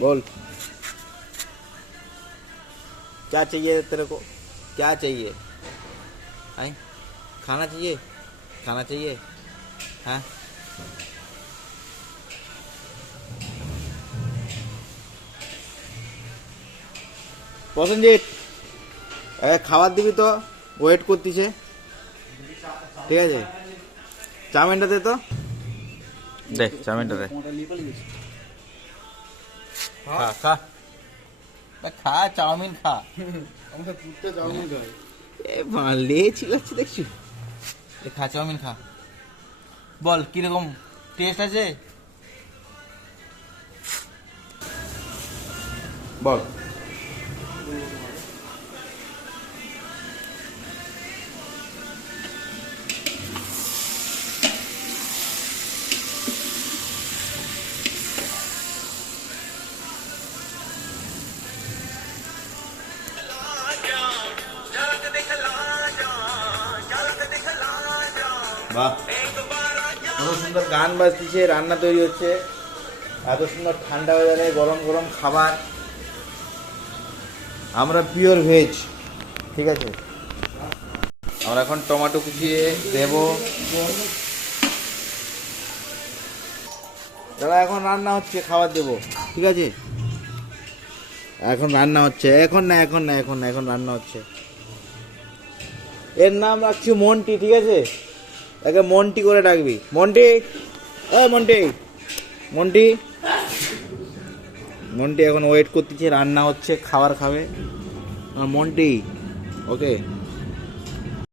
बोल क्या चाहिए तेरे को, क्या चाहिए? आई खाना चाहिए, खाना चाहिए? हाँ প্রসেনজিৎ খাবার দিবি তো, ওয়েট করতেছে। ঠিক আছে, চাউমিনটা দে তো, দে চাউমিনটা দে। খা খা খা চাউমিন খা। লে চিল্লাচ্ছি দেখছি। খা চাউমিন খা, বল কিরকম টেস্ট আছে বল। বাহ, কত সুন্দর গান বাজতেছে, রান্না তৈরি হচ্ছে, এত সুন্দর ঠান্ডা ওয়েদারে গরম গরম খাবার। আমরা পিওর ভেজ। ঠিক আছে, আমরা এখন টমেটো কুচিয়ে দেব। দাদা এখন রান্না হচ্ছে, খাবার দেব। ঠিক আছে, এখন রান্না হচ্ছে, এখন না এখন না এখন না এখন রান্না হচ্ছে। এর নাম রাখছি মন্টি। ঠিক আছে, একে মন্টি করে ডাকবি। মন্টি, ও মন্টি, মন্টি, মন্টি এখন ওয়েট করতেছে, রান্না হচ্ছে, খাবার খাবে মন্টি। ওকে।